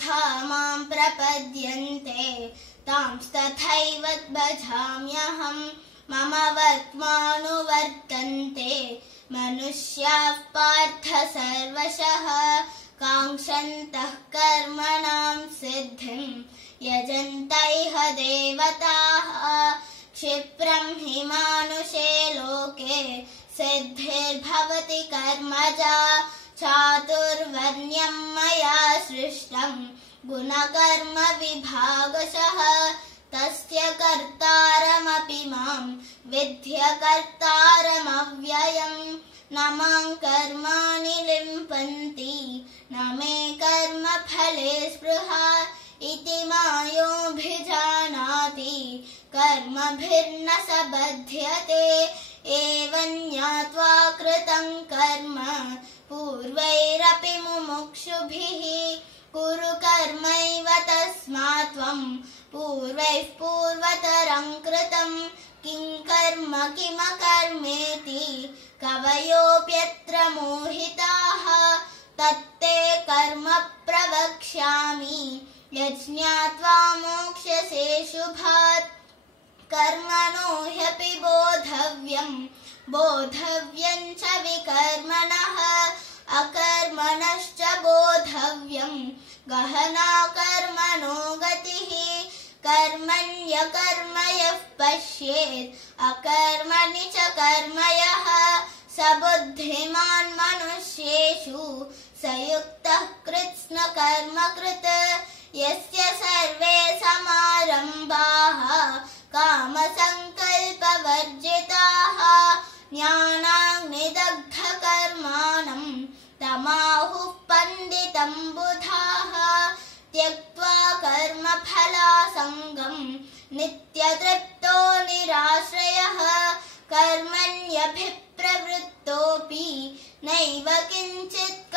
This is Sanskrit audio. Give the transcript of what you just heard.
यथा मां प्रपद्यन्ते तांस्तथैव भजाम्यहं मम वर्त्मानुवर्तन्ते मनुष्याः पार्थ सर्वशः काङ्क्षन्तः कर्मणां सिद्धिं यजन्त इह देवताः क्षिप्रं हि मानुषे लोके सिद्धिर्भवति कर्मजा चातुर्वर्ण्यं मया सृष्टं गुणकर्म विभागशः तस्य कर्तारमपि मां विद्य कर्तारमव्ययं न मां कर्माणि लिम्पन्ति न मे कर्मफले स्पृहा इति मायोऽभिजानाति कर्मभिर्न स बध्यते एवं ज्ञात्वा कृतं कर्म पूर्वैरपि मुमुक्षुभिः कुरु कर्मैव तस्मात् त्वं पूर्वैः पूर्वतरं कृतं किं कर्म किमकर्मेति कवयोऽप्यत्र मोहिताः तत्ते कर्म प्रवक्ष्यामि यज्ञात्वा मोक्ष्यसे शुभात् कर्मणो ह्यपि बोधव्यं च विकर्मणः अकर्मणश्च बोधव्यं गहना कर्मणो गतिः कर्मण्यकर्म यः पश्येत् अकर्मणि च कर्म यः स बुद्धिमान् मनुष्येषु स युक्तः कृत्स्नकर्मकृत् यस्य सर्वे समारम्भाः कामसङ्कल्पवर्जिताः ज्ञानाग्निदग्धकर्माणं तमाहुः पण्डितं बुधाः त्यक्त्वा कर्मफलासङ्गं नित्यतृप्तो निराश्रयः कर्मण्यभिप्रवृत्तोऽपि नैव किञ्चित्